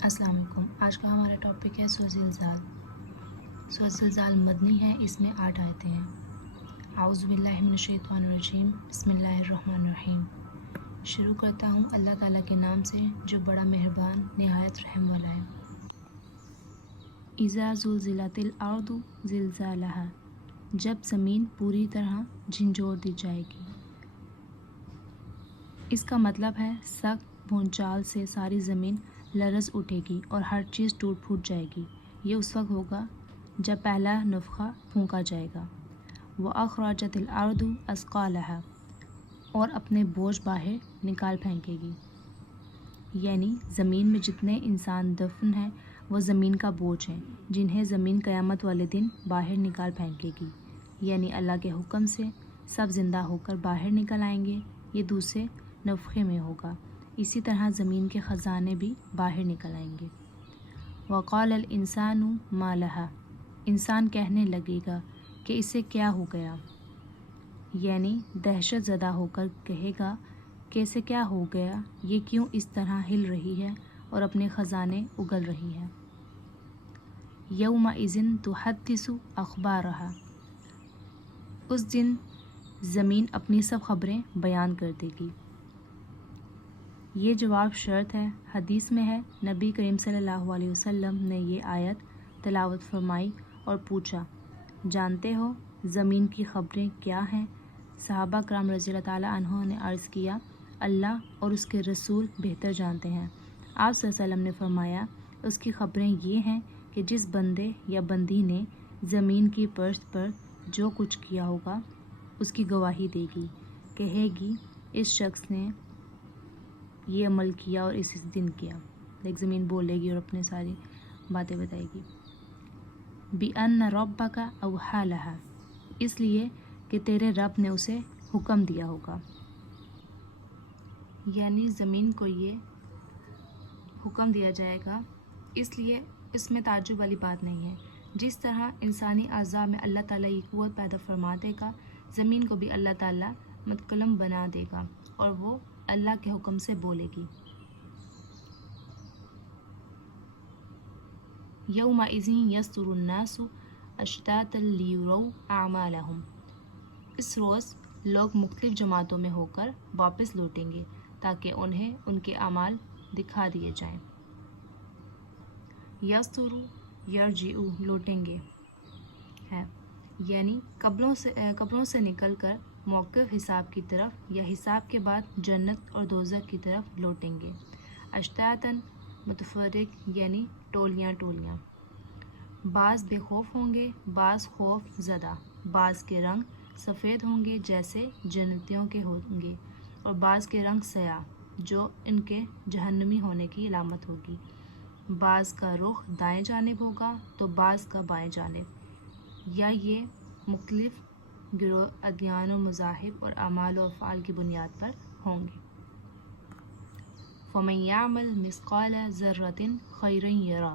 अस्सलाम वालेकुम। आज का हमारा टॉपिक है सूरह ज़िलज़ाल। सूरह ज़िलज़ाल मदनी है, इसमें 8 आयतें हैं। आऊज़ु बिल्लाहि मिनश शैतानिर रजीम, बिस्मिल्लाहिर रहमानिर रहीम। शुरू करता हूँ अल्लाह ताला के नाम से जो बड़ा मेहरबान निहायत रहम वाला है। इज़ा ज़ुलज़िलतिल अर्दु ज़िलज़ालहा, जब ज़मीन पूरी तरह झंझोर दी जाएगी। इसका मतलब है सख्त भूचाल से सारी ज़मीन लरज़ उठेगी और हर चीज़ टूट फूट जाएगी। ये उस वक्त होगा जब पहला नफ़ख़ा फूंका जाएगा। व अख़रजतिल अर्दु अस्क़ालहा, और अपने बोझ बाहर निकाल फेंकेगी। यानी ज़मीन में जितने इंसान दफन हैं वो ज़मीन का बोझ हैं, जिन्हें ज़मीन क़यामत वाले दिन बाहर निकाल फेंकेगी। यानी अल्लाह के हुक्म से सब ज़िंदा होकर बाहर निकल आएंगे। ये दूसरे नफ़ख़े में होगा। इसी तरह ज़मीन के ख़ज़ाने भी बाहर निकल आएंगे। वक़ालल इंसानु मा लहा, इंसान कहने लगेगा कि इसे क्या हो गया। यानी दहशत ज़दा होकर कहेगा कि इसे क्या हो गया, ये क्यों इस तरह हिल रही है और अपने ख़ज़ाने उगल रही है। यौमइज़िन तुहद्दिसु अख़बारहा, उस दिन ज़मीन अपनी सब खबरें बयान कर देगी। ये जवाब शर्त है। हदीस में है नबी करीम सल्लल्लाहु अलैहि वसल्लम ने ये आयत तिलावत फरमाई और पूछा, जानते हो ज़मीन की खबरें क्या हैं? सहाबा कराम रज़ियल्लाहु ताला अन्हुम ने अर्ज़ किया, अल्लाह और उसके रसूल बेहतर जानते हैं। आप सल्लल्लाहु अलैहि वसल्लम ने फरमाया, उसकी खबरें ये हैं कि जिस बंदे या बंदी ने ज़मीन की फर्श पर जो कुछ किया होगा उसकी गवाही देगी। कहेगी इस शख्स ने ये अमल किया और इस दिन किया। लाइक ज़मीन बोलेगी और अपने सारी बातें बताएगी। बिअन्न रब्बका अवहा लहा, इसलिए कि तेरे रब ने उसे हुक्म दिया होगा। यानी ज़मीन को ये हुक्म दिया जाएगा, इसलिए इसमें ताज्जुब वाली बात नहीं है। जिस तरह इंसानी अज़ा में अल्लाह ताला ये क़ुव्वत पैदा फरमा देगा, ज़मीन को भी अल्लाह ताला मुतकल्लम बना देगा और वो अल्लाह के हुक्म से बोलेगी। यौमइज़िन यस्दुरुन्नासु अश्तातन लियुरौ अअमालहुम, इस रोज़ लोग मुख्तलिफ़ जमातों में होकर वापस लौटेंगे ताकि उन्हें उनके अमाल दिखा दिए जाएं। यस्तुरु यरजिउ, लौटेंगे है, यानी कब्रों से निकलकर मौक़िफ़ हिसाब की तरफ या हिसाब के बाद जन्नत और दोज़ख की तरफ लौटेंगे। अश्तातन मुतफ़र्रिक़, यानी टोलियाँ टोलियाँ। बाज़ बेखौफ होंगे, बाज़ खौफ ज़दा। बाज़ के रंग सफ़ेद होंगे जैसे जन्नतियों के होंगे, और बाज़ के रंग सयाह जो इनके जहन्नमी होने की अलामत होगी। बाज़ का रुख दाएं जानिब होगा तो बाज़ का बाएं जानिब, या ये मुख्तलिफ़ गिरोह, अदयान व मज़ाहिब और अमाल व अफ़आल की बुनियाद पर होंगे। फ़मन यअमल मिस्क़ाल ज़र्रतिन खैरन यरा,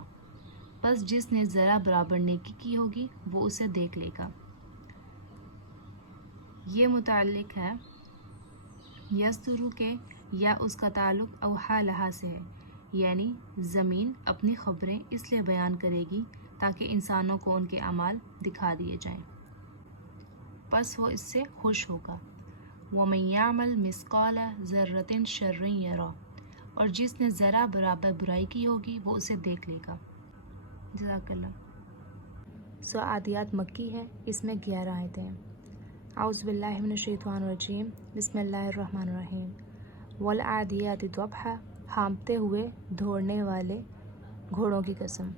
बस जिसने ज़रा बराबर नेकी की होगी वो उसे देख लेगा। ये मुताल्लिक़ है यस्तुरु के, या उसका ताल्लुक़ अवहा लहा से है, यानी ज़मीन अपनी ख़बरें इसलिए बयान करेगी ताकि इंसानों को उनके अमाल दिखा दिए जाएं, बस वो इससे खुश होगा। वमन यअमल मिस्क़ाल ज़र्रतिन शर्रन यरा, और जिसने ज़रा बराबर बुराई की होगी वो उसे देख लेगा। जज़ाकल्लाह। सूरह आदियात मक्की है, इसमें 11 आयतें हैं। आऊज़ु बिल्लाहि मिनश शैतानिर रजीम, बिस्मिल्लाहिर रहमानिर रहीम। वल आदियाति दबहा, हाँफते हुए दौड़ने वाले घोड़ों की कसम।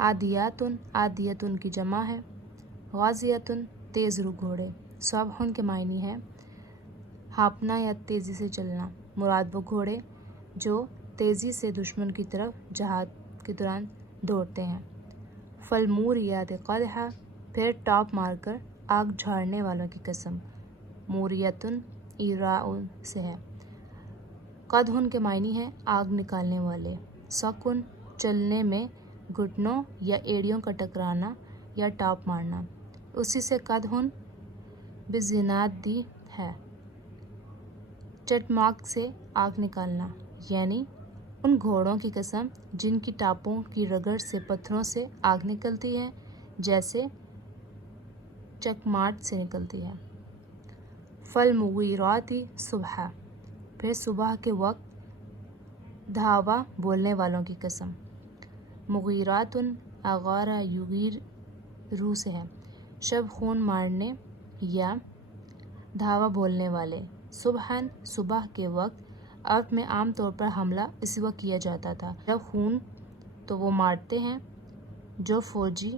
आदियातुन, आदियतुन की जमा है। गाज़ियतुन, तेज़ रु घोड़े। सब्हुन के मायनी है हाँफना या तेज़ी से चलना। मुराद वो घोड़े जो तेज़ी से दुश्मन की तरफ जहाद के दौरान दौड़ते हैं। फलमूरियात क़दहा, फिर टॉप मारकर आग झाड़ने वालों की कसम। मूरियतुन इराउन से है। क़दहुन के मायनी है आग निकालने वाले। सकुन, चलने में घुटनों या एड़ियों का टकराना या टॉप मारना, उसी से क़दहुन बिज़िनादी है। चटमाक से आग निकालना, यानी ان گھوڑوں کی قسم جن کی ٹاپوں کی رگڑ سے پتھروں سے آگ نکلتی ہے جیسے چکماٹ سے نکلتی ہے۔ فالمغیراتی صبح، پھر صبح کے وقت دھاوا بولنے والوں کی قسم۔ مغیراتن اغارہ یغیر روح سے ہے، شب خون مارنے یا دھاوا بولنے والے۔ صبحاً، صبح کے وقت عرب میں عام طور پر حملہ اس وقت کیا جاتا تھا جب خون تو وہ مارتے ہیں جو فوجی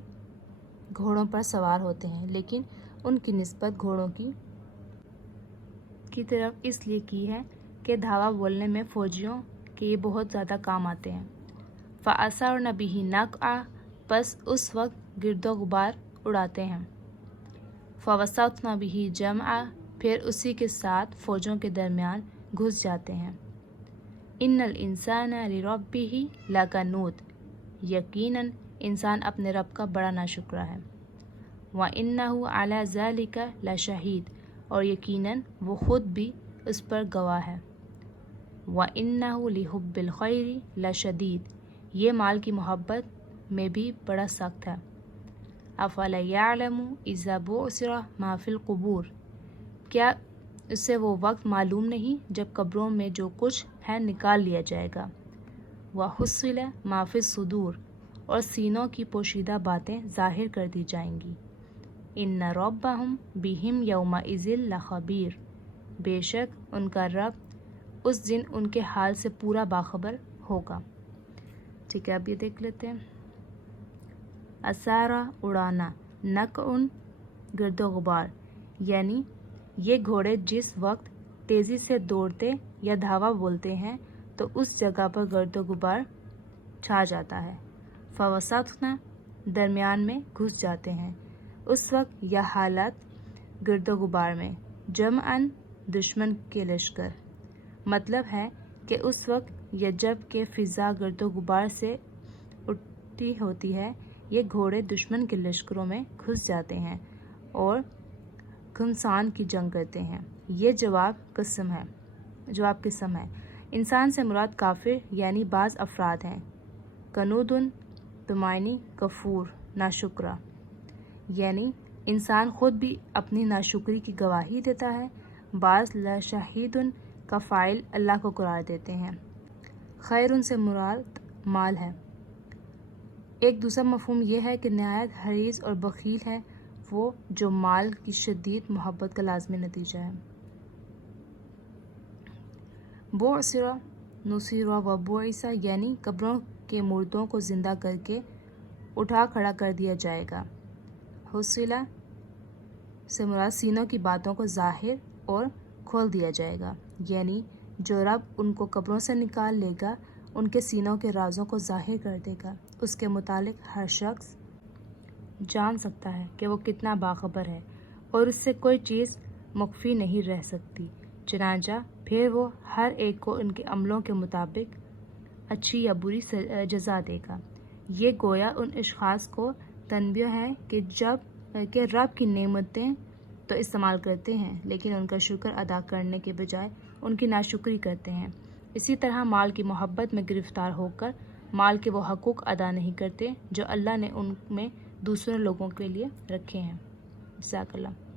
گھوڑوں پر سوار ہوتے ہیں، لیکن ان کی نسبت گھوڑوں کی طرف اس لیے کی ہے کہ دھاوا بولنے میں فوجیوں کے یہ بہت زیادہ کام آتے ہیں۔ فَأَثَرْنَ بِهِ نَقْعًا، پس اس وقت گرد و غبار اڑاتے ہیں۔ فَوَسَطْنَ بِهِ جَمْعًا، پھر اسی کے ساتھ فوجوں کے درمیان گھس جاتے ہیں۔ إِنَّ الْإِنسَانَ لِرَبِّهِ لَكَنُودٌ، یقیناً انسان اپنے رب کا بڑا ناشکرا ہے۔ وَإِنَّهُ عَلَى ذَلِكَ لَشَهِيدٌ، اور یقیناً وہ خود بھی اس پر گواہ ہے۔ وَإِنَّهُ لِحُبِّ الْخَيْرِ لَشَدِيدٌ، یہ مال کی محبت میں بھی بڑا سخت ہے۔ أَفَلَا يَعْلَمُ إِذَا بُعْثِرَ مَا فِي الْقُبُورِ، کیا اسے وہ وقت معلوم نہیں جب قبروں میں جو کچھ ہے نکال لیا جائے گا۔ وَحُصِّلَ مَا فِي الصُّدُورِ، اور سینوں کی پوشیدہ باتیں ظاہر کر دی جائیں گی۔ إِنَّ رَبَّهُمْ بِهِمْ يَوْمَئِذٍ لَخَبِيرٌ، بے شک ان کا رب اس دن ان کے حال سے پورا باخبر ہوگا۔ ٹھیک ہے، اب یہ دیکھ لیتے ہیں۔ اسارا، اڑانا، نقعن، گرد و غبار، یعنی یہ گھوڑے جس وقت تیزی سے دوڑتے یا دھاوا بولتے ہیں تو اس جگہ پر گرد و غبار چھا جاتا ہے۔ فوسطنا، درمیان میں گھس جاتے ہیں، اس وقت یا حالت گرد و غبار میں۔ جمعاً، دشمن کے لشکر، مطلب ہے کہ اس وقت یا جب کہ فضا گرد و غبار سے اٹھی ہوتی ہے، یہ گھوڑے دشمن کے لشکروں میں گھس جاتے ہیں اور گھمسان کی جنگ کرتے ہیں۔ یہ جواب قسم ہے۔ انسان سے مراد کافر یعنی بعض افراد ہیں۔ کنودن، بمعنی کفور، ناشکرا، یعنی انسان خود بھی اپنی ناشکری کی گواہی دیتا ہے۔ بعض لشہیدن کا فاعل اللہ کو قرار دیتے ہیں۔ خیر سے مراد مال ہے۔ ایک دوسرا مفہوم یہ ہے کہ نہایت حریص اور بخیل ہے وہ جو مال کی شدید محبت کا لازمی نتیجہ ہے۔ بعثر، نصر و بعث، یعنی قبروں کے مردوں کو زندہ کر کے اٹھا کھڑا کر دیا جائے گا۔ حصلہ سے مراد سینوں کی باتوں کو ظاہر اور کھول دیا جائے گا، یعنی جو رب ان کو قبروں سے نکال لے گا ان کے سینوں کے رازوں کو ظاہر کر دے گا۔ اس کے متعلق ہر شخص جان سکتا ہے کہ وہ کتنا باخبر ہے اور اس سے کوئی چیز مخفی نہیں رہ سکتی، چنانچہ پھر وہ ہر ایک کو ان کے عملوں کے مطابق اچھی یا بری جزا دے گا۔ یہ گویا ان اشخاص کو تنبیہ ہے کہ رب کی نعمتیں تو استعمال کرتے ہیں لیکن ان کا شکر ادا کرنے کے بجائے ان کی ناشکری کرتے ہیں۔ اسی طرح مال کی محبت میں گرفتار ہو کر مال کے وہ حقوق ادا نہیں کرتے جو اللہ نے ان میں دوسرے لوگوں کے لیے رکھے ہیں۔ جزاک اللہ۔